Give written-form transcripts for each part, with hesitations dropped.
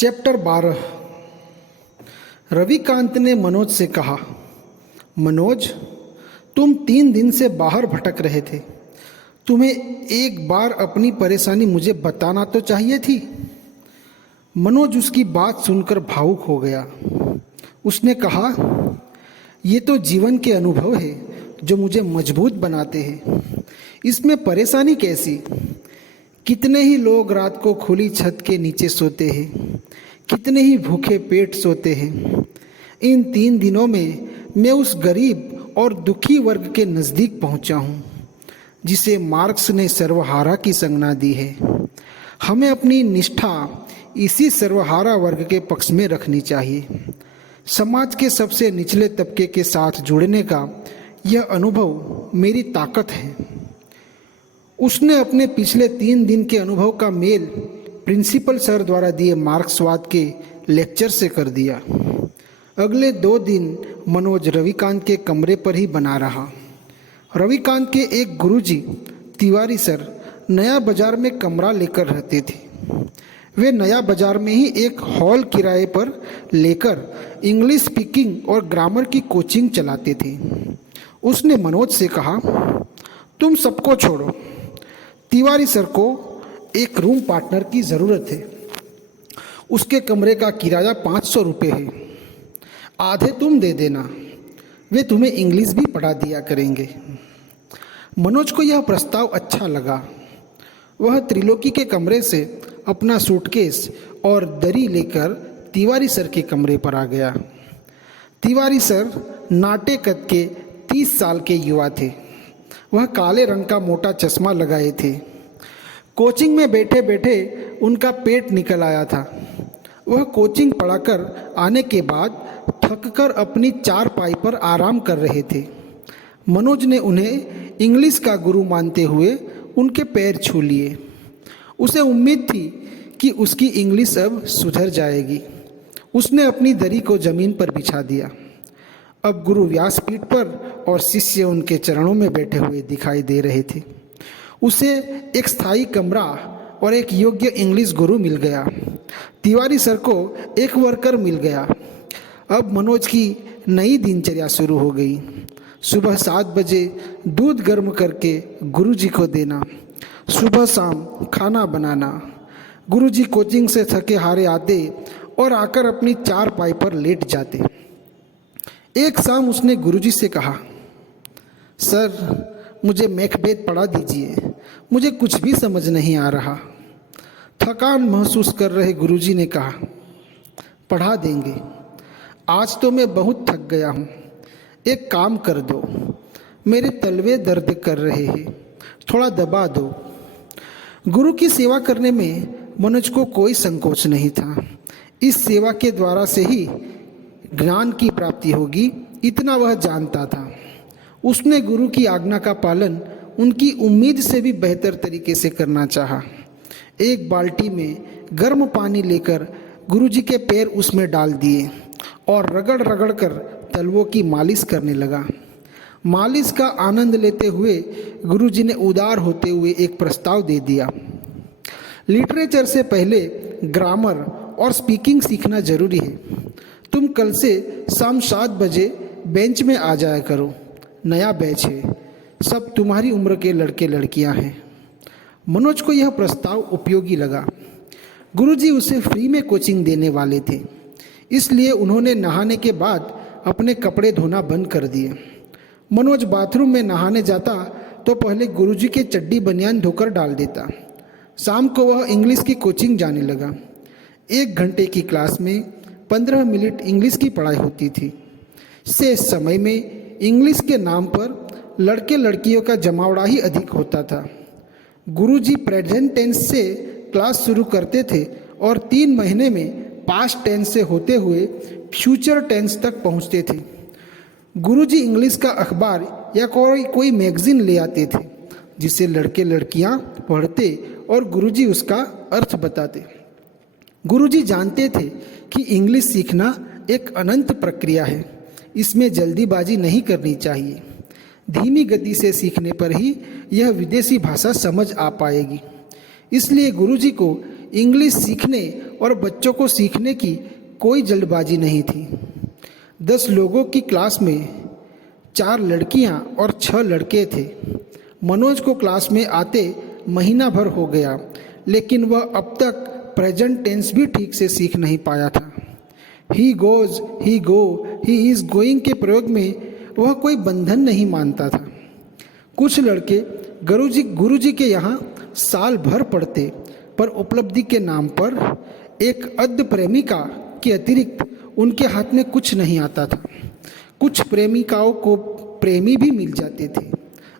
Chapter 12। Ravikant ने मनोज से कहा, मनोज, तुम 3 दिन से बाहर भटक रहे थे। तुम्हें एक बार अपनी परेशानी मुझे बताना तो चाहिए थी। मनोज उसकी बात सुनकर भावुक हो गया। उसने कहा, ये तो जीवन के अनुभव है जो मुझे मजबूत बनाते हैं। इसमें परेशानी कैसी? कितने ही लोग रात को खुली छत के नीचे सोते हैं, कितने ही भूखे पेट सोते हैं। इन 3 दिनों में मैं उस गरीब और दुखी वर्ग के नज़दीक पहुंचा हूं, जिसे मार्क्स ने सर्वहारा की संज्ञा दी है। हमें अपनी निष्ठा इसी सर्वहारा वर्ग के पक्ष में रखनी चाहिए। समाज के सबसे निचले तबके के साथ जुड़ने का यह अनुभव मेरी ताकत है। उसने अपने पिछले 3 दिन के अनुभव का मेल प्रिंसिपल सर द्वारा दिए मार्क्सवाद के लेक्चर से कर दिया। अगले 2 दिन मनोज रविकांत के कमरे पर ही बना रहा। रविकांत के एक गुरुजी तिवारी सर नया बाजार में कमरा लेकर रहते थे। वे नया बाजार में ही एक हॉल किराए पर लेकर इंग्लिश स्पीकिंग और ग्रामर की कोचिंग चलाते थे। उसने मनोज से कहा, तुम सबको छोड़ो, तिवारी सर को एक रूम पार्टनर की ज़रूरत है। उसके कमरे का किराया 500 रुपये है। आधे तुम दे देना, वे तुम्हें इंग्लिश भी पढ़ा दिया करेंगे। मनोज को यह प्रस्ताव अच्छा लगा। वह त्रिलोकी के कमरे से अपना सूटकेस और दरी लेकर तिवारी सर के कमरे पर आ गया। तिवारी सर नाटे कद के 30 साल के युवा थे। वह काले रंग का मोटा चश्मा लगाए थे। कोचिंग में बैठे बैठे उनका पेट निकल आया था। वह कोचिंग पढ़ाकर आने के बाद थककर अपनी चारपाई पर आराम कर रहे थे। मनोज ने उन्हें इंग्लिश का गुरु मानते हुए उनके पैर छू लिए। उसे उम्मीद थी कि उसकी इंग्लिश अब सुधर जाएगी। उसने अपनी दरी को जमीन पर बिछा दिया। अब गुरु व्यासपीठ पर और शिष्य उनके चरणों में बैठे हुए दिखाई दे रहे थे। उसे एक स्थायी कमरा और एक योग्य इंग्लिश गुरु मिल गया। तिवारी सर को एक वर्कर मिल गया। अब मनोज की नई दिनचर्या शुरू हो गई। सुबह 7 बजे दूध गर्म करके गुरुजी को देना, सुबह शाम खाना बनाना। गुरुजी कोचिंग से थके हारे आते और आकर अपनी चारपाई पर लेट जाते। एक शाम उसने गुरुजी से कहा, सर, मुझे मैकबेथ पढ़ा दीजिए, मुझे कुछ भी समझ नहीं आ रहा। थकान महसूस कर रहे गुरुजी ने कहा, पढ़ा देंगे। आज तो मैं बहुत थक गया हूँ। एक काम कर दो, मेरे तलवे दर्द कर रहे हैं, थोड़ा दबा दो। गुरु की सेवा करने में मनोज को कोई संकोच नहीं था। इस सेवा के द्वारा से ही ज्ञान की प्राप्ति होगी, इतना वह जानता था। उसने गुरु की आज्ञा का पालन उनकी उम्मीद से भी बेहतर तरीके से करना चाहा। एक बाल्टी में गर्म पानी लेकर गुरुजी के पैर उसमें डाल दिए और रगड़ रगड़ कर तलवों की मालिश करने लगा। मालिश का आनंद लेते हुए गुरुजी ने उदार होते हुए एक प्रस्ताव दे दिया। लिटरेचर से पहले ग्रामर और स्पीकिंग सीखना जरूरी है। तुम कल से शाम 7 बजे बेंच में आ जाया करो। नया बैच है, सब तुम्हारी उम्र के लड़के लड़कियां हैं। मनोज को यह प्रस्ताव उपयोगी लगा। गुरुजी उसे फ्री में कोचिंग देने वाले थे, इसलिए उन्होंने नहाने के बाद अपने कपड़े धोना बंद कर दिए। मनोज बाथरूम में नहाने जाता तो पहले गुरुजी के चड्डी बनियान धोकर डाल देता। शाम को वह इंग्लिश की कोचिंग जाने लगा। 1 घंटे की क्लास में 15 मिनट इंग्लिश की पढ़ाई होती थी। शेष समय में इंग्लिश के नाम पर लड़के लड़कियों का जमावड़ा ही अधिक होता था। गुरुजी प्रेजेंट टेंस से क्लास शुरू करते थे और 3 महीने में पास्ट टेंस से होते हुए फ्यूचर टेंस तक पहुंचते थे। गुरुजी इंग्लिश का अखबार या कोई मैगजीन ले आते थे, जिसे लड़के लड़कियां पढ़ते और गुरुजी उसका अर्थ बताते। गुरुजी जानते थे कि इंग्लिश सीखना एक अनंत प्रक्रिया है। इसमें जल्दीबाजी नहीं करनी चाहिए। धीमी गति से सीखने पर ही यह विदेशी भाषा समझ आ पाएगी। इसलिए गुरुजी को इंग्लिश सीखने और बच्चों को सीखने की कोई जल्दबाजी नहीं थी। 10 लोगों की क्लास में 4 लड़कियां और 6 लड़के थे। मनोज को क्लास में आते महीना भर हो गया, लेकिन वह अब तक प्रेजेंट टेंस भी ठीक से सीख नहीं पाया था। He goes, he go, he is going के प्रयोग में वह कोई बंधन नहीं मानता था। कुछ लड़के गुरुजी के यहाँ साल भर पढ़ते, पर उपलब्धि के नाम पर एक अद्ध प्रेमिका के अतिरिक्त उनके हाथ में कुछ नहीं आता था। कुछ प्रेमिकाओं को प्रेमी भी मिल जाते थे,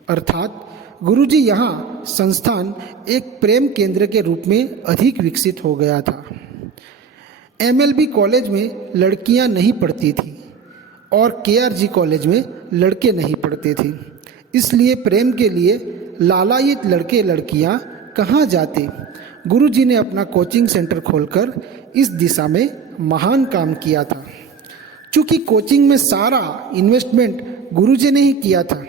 अर्थात गुरुजी यहाँ संस्थान एक प्रेम केंद्र के रूप में अधिक विकसित हो गया था। एमएलबी कॉलेज में लड़कियाँ नहीं पढ़ती थी और केआरजी कॉलेज में लड़के नहीं पढ़ते थे, इसलिए प्रेम के लिए लालायित लड़के लड़कियां कहाँ जाते। गुरुजी ने अपना कोचिंग सेंटर खोलकर इस दिशा में महान काम किया था। चूँकि कोचिंग में सारा इन्वेस्टमेंट गुरुजी ने ही किया था,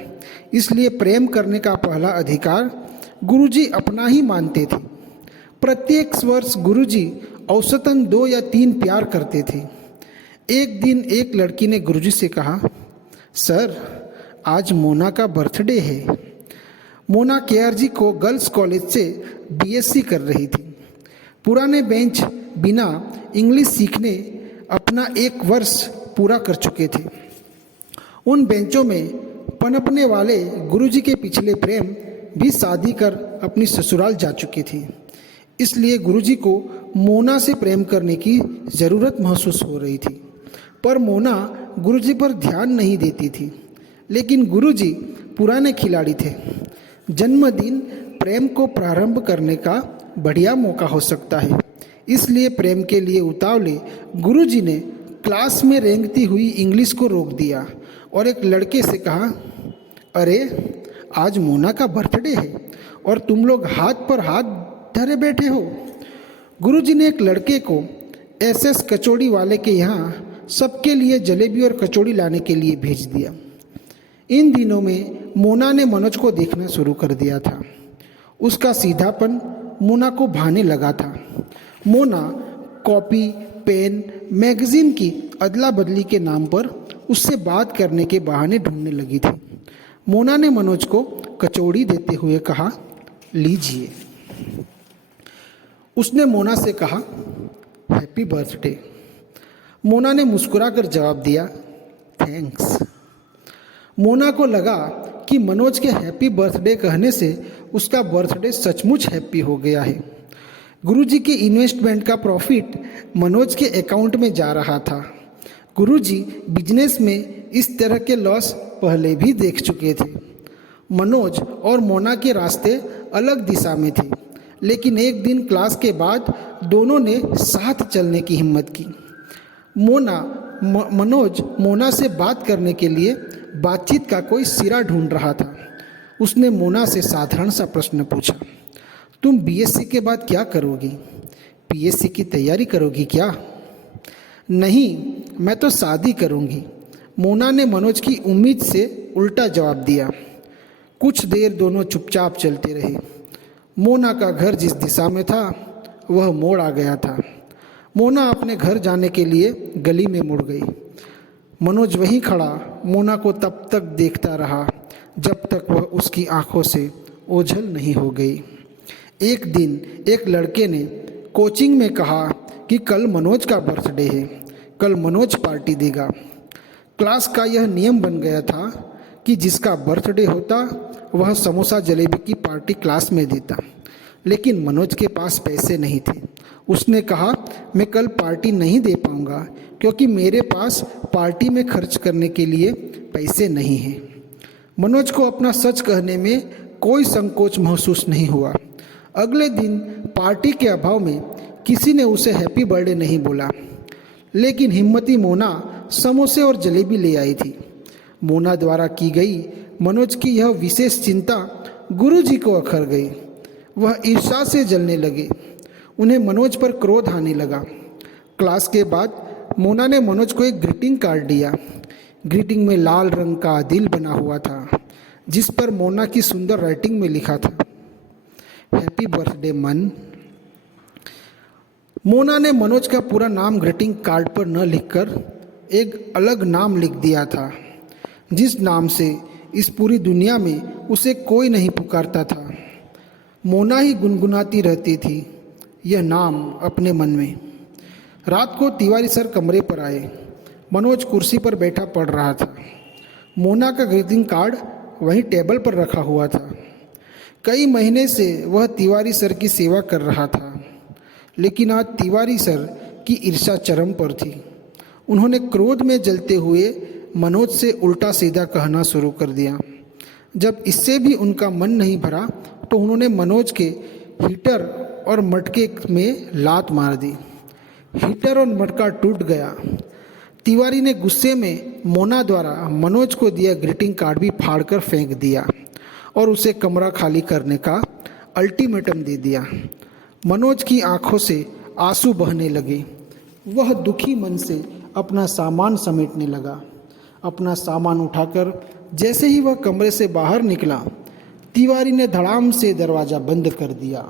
इसलिए प्रेम करने का पहला अधिकार गुरुजी अपना ही मानते थे। प्रत्येक वर्ष गुरुजी औसतन 2 या 3 प्यार करते थे। एक दिन एक लड़की ने गुरुजी से कहा, सर आज मोना का बर्थडे है। मोना केआरजी को गर्ल्स कॉलेज से बीएससी कर रही थी। पुराने बेंच बिना इंग्लिश सीखने अपना 1 वर्ष पूरा कर चुके थे। उन बेंचों में पनपने वाले गुरुजी के पिछले प्रेम भी शादी कर अपनी ससुराल जा चुकी थी, इसलिए गुरुजी को मोना से प्रेम करने की ज़रूरत महसूस हो रही थी। पर मोना गुरुजी पर ध्यान नहीं देती थी। लेकिन गुरुजी पुराने खिलाड़ी थे। जन्मदिन प्रेम को प्रारंभ करने का बढ़िया मौका हो सकता है, इसलिए प्रेम के लिए उतावले गुरुजी ने क्लास में रेंगती हुई इंग्लिश को रोक दिया और एक लड़के से कहा, अरे आज मोना का बर्थडे है और तुम लोग हाथ पर हाथ धरे बैठे हो। गुरुजी ने एक लड़के को एसएस कचौड़ी वाले के यहाँ सबके लिए जलेबी और कचौड़ी लाने के लिए भेज दिया। इन दिनों में मोना ने मनोज को देखना शुरू कर दिया था। उसका सीधापन मोना को भाने लगा था। मोना कॉपी, पेन, मैगजीन की अदला बदली के नाम पर उससे बात करने के बहाने ढूंढने लगी थी। मोना ने मनोज को कचौड़ी देते हुए कहा, लीजिए। उसने मोना से कहा, हैप्पी बर्थडे। मोना ने मुस्कुराकर जवाब दिया, थैंक्स। मोना को लगा कि मनोज के हैप्पी बर्थडे कहने से उसका बर्थडे सचमुच हैप्पी हो गया है। गुरुजी के इन्वेस्टमेंट का प्रॉफिट मनोज के अकाउंट में जा रहा था। गुरुजी बिजनेस में इस तरह के लॉस पहले भी देख चुके थे। मनोज और मोना के रास्ते अलग दिशा में थे, लेकिन एक दिन क्लास के बाद दोनों ने साथ चलने की हिम्मत की। मनोज मोना से बात करने के लिए बातचीत का कोई सिरा ढूंढ रहा था। उसने मोना से साधारण सा प्रश्न पूछा, तुम बीएससी के बाद क्या करोगी? पीएससी की तैयारी करोगी क्या? नहीं, मैं तो शादी करूंगी। मोना ने मनोज की उम्मीद से उल्टा जवाब दिया। कुछ देर दोनों चुपचाप चलते रहे। मोना का घर जिस दिशा में था वह मोड़ आ गया था। मोना अपने घर जाने के लिए गली में मुड़ गई। मनोज वहीं खड़ा मोना को तब तक देखता रहा जब तक वह उसकी आंखों से ओझल नहीं हो गई। एक दिन एक लड़के ने कोचिंग में कहा कि कल मनोज का बर्थडे है, कल मनोज पार्टी देगा। क्लास का यह नियम बन गया था कि जिसका बर्थडे होता वह समोसा जलेबी की पार्टी क्लास में देता, लेकिन मनोज के पास पैसे नहीं थे। उसने कहा, मैं कल पार्टी नहीं दे पाऊंगा क्योंकि मेरे पास पार्टी में खर्च करने के लिए पैसे नहीं हैं। मनोज को अपना सच कहने में कोई संकोच महसूस नहीं हुआ। अगले दिन पार्टी के अभाव में किसी ने उसे हैप्पी बर्थडे नहीं बोला, लेकिन हिम्मती मोना समोसे और जलेबी ले आई थी। मोना द्वारा की गई मनोज की यह विशेष चिंता गुरुजी को अखर गई। वह ईर्ष्या से जलने लगे। उन्हें मनोज पर क्रोध आने लगा। क्लास के बाद मोना ने मनोज को एक ग्रीटिंग कार्ड दिया। ग्रीटिंग में लाल रंग का दिल बना हुआ था, जिस पर मोना की सुंदर राइटिंग में लिखा था, हैप्पी बर्थडे मन। मोना ने मनोज का पूरा नाम ग्रीटिंग कार्ड पर न लिखकर एक अलग नाम लिख दिया था, जिस नाम से इस पूरी दुनिया में उसे कोई नहीं पुकारता था। मोना ही गुनगुनाती रहती थी यह नाम अपने मन में। रात को तिवारी सर कमरे पर आए। मनोज कुर्सी पर बैठा पढ़ रहा था। मोना का ग्रीटिंग कार्ड वहीं टेबल पर रखा हुआ था। कई महीने से वह तिवारी सर की सेवा कर रहा था, लेकिन आज तिवारी सर की ईर्ष्या चरम पर थी। उन्होंने क्रोध में जलते हुए मनोज से उल्टा सीधा कहना शुरू कर दिया। जब इससे भी उनका मन नहीं भरा तो उन्होंने मनोज के हीटर और मटके में लात मार दी। हीटर और मटका टूट गया। तिवारी ने गुस्से में मोना द्वारा मनोज को दिया ग्रीटिंग कार्ड भी फाड़कर फेंक दिया और उसे कमरा खाली करने का अल्टीमेटम दे दिया। मनोज की आंखों से आंसू बहने लगे। वह दुखी मन से अपना सामान समेटने लगा। अपना सामान उठाकर जैसे ही वह कमरे से बाहर निकला, तिवारी ने धड़ाम से दरवाज़ा बंद कर दिया।